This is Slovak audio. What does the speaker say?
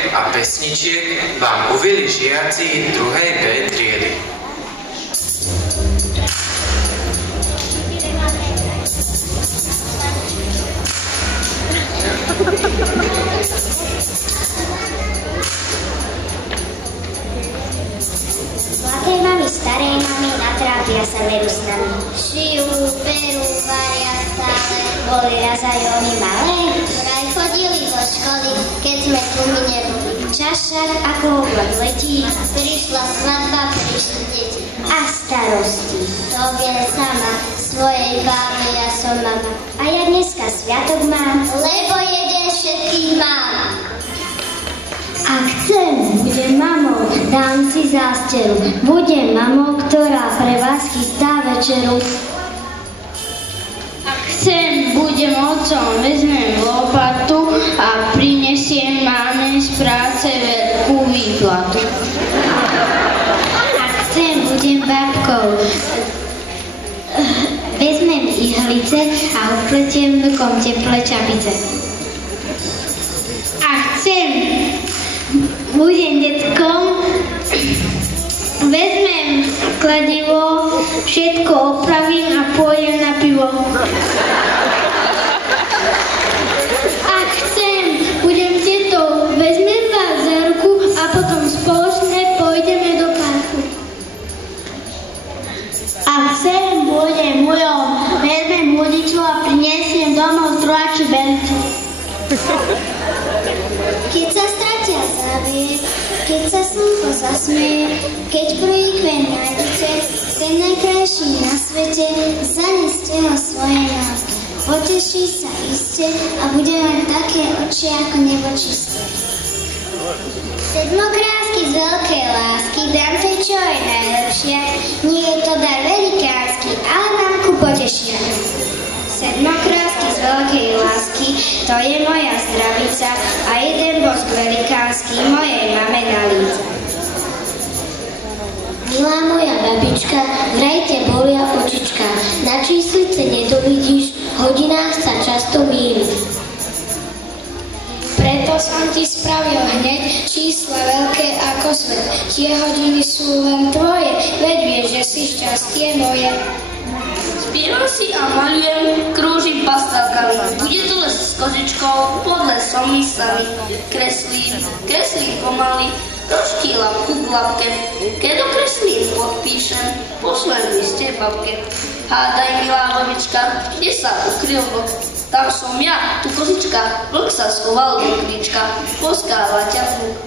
básniček a pesničiek vám uviedli žiaci 2. B triedy. Zlaté mami, staré mami, natrápia sa nerustami. Šijú, perú, varia stále. Boli raz aj oni malé, vraj chodili do školy, keď sme tu my neboli. Čas však ako oblak letí, prišla svadba, prišli deti. A starosti. To vie sama, svojej báby ja som mama. A ja dneska sviatok mám, lebo jeden všetkých mám. Ak chcem, budem mamou, dám si zásteru. Budem mamou, ktorá pre vás chystá večeru. Ak chcem, budem otcom, vezmem lopatu a prinesiem máme z práce veľkú výplatu. Ak chcem, budem babkou, vezmem ihlice a upletiem vlkom teplé čapice. Ak chcem, budem detkom, vezmem kladivo, všetko opravím a pôjdem na pivo. Ak chcem, budem tetou, vezmem vás za ruku a potom spoločne pôjdeme do parku. Ak chcem, budem mujom, vezmem vodičov a priniesiem domov trojačí bercu. Keď sa stratia záviek, keď sa slnko zasmieje, keď prvý kven nájdete, ten najkrajší na svete, zaneste ho svoje matke. Poteší sa iste a bude mať také oči ako nebo čisté. Sedmokrásky z veľkej lásky dám tej, čo je najlepšia, nie je to dar velikánsky, ale mamku potešia. Sedmokrásky z veľkej lásky, to je moja zdravica a jeden bosk velikánsky mojej mame na líca. Milá moja babička, vraj te bolia očička, na číslice nedovidíš, v hodinách sa často mýliš. Preto som ti spravil hneď čísla veľké ako svet, tie hodiny sú len tvoje, veď vieš, že si šťastie moje. Spievam si a maľujem, krúžim pastelkami. Bude tu les s kozičkou, pod lesom mysami. Kreslím pomaly, rozštílam ku labke. Keď dokreslím, podpíšem, pošlem liste babke. Hádaj, milá babička, kde sa ukryl vlk? Tam som ja, tu kozička, vlk sa schoval do klíčka, poskáva ťa vlk.